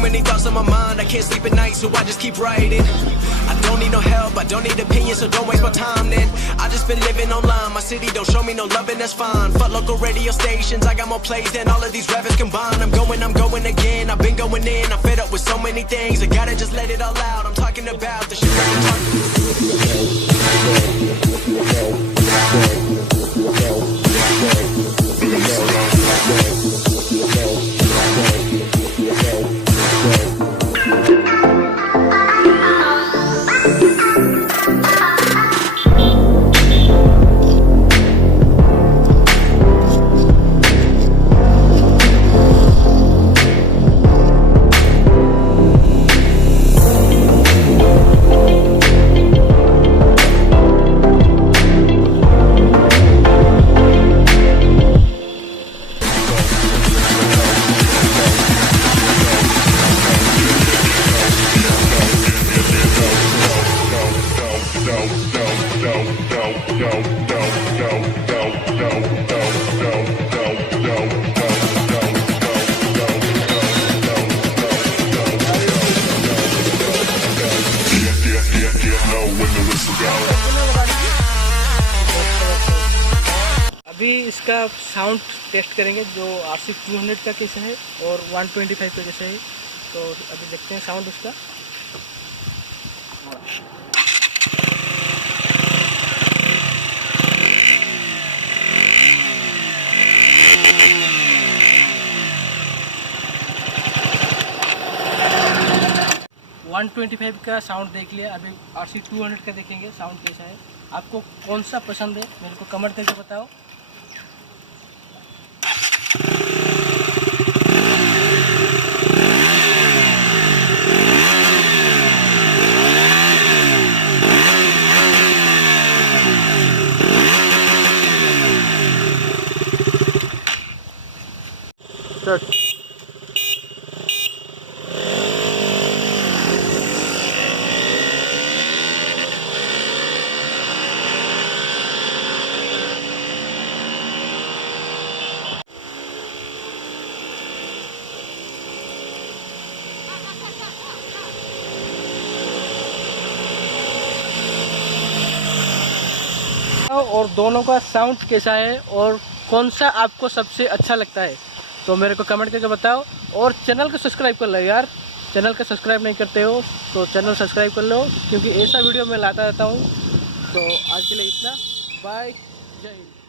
many thoughts on my mind, I can't sleep at night, so I just keep writing. I don't need no help, I don't need opinions, so don't waste my time then. I just been living online, my city don't show me no love and that's fine. Fuck local radio stations, I got more plays than all of these rappers combined. I'm going again, I've been going in, I'm fed up with so many things. I gotta just let it all out, I'm talking about the shit that I'm talking. अभी इसका sound test करेंगे जो RC 200 का कैसा है और 125 का कैसा है। तो अभी देखते हैं साउंड उसका। वन 125 का साउंड देख लिया, अभी RC 200 का देखेंगे साउंड कैसा है। आपको कौन सा पसंद है मेरे को कमेंट करके बताओ। और दोनों का साउंड कैसा है और कौन सा आपको सबसे अच्छा लगता है तो मेरे को कमेंट करके बताओ। और चैनल को सब्सक्राइब कर लो यार, चैनल को सब्सक्राइब नहीं करते हो तो चैनल सब्सक्राइब कर लो, क्योंकि ऐसा वीडियो मैं लाता रहता हूँ। तो आज के लिए इतना, बाय, जय हिंद।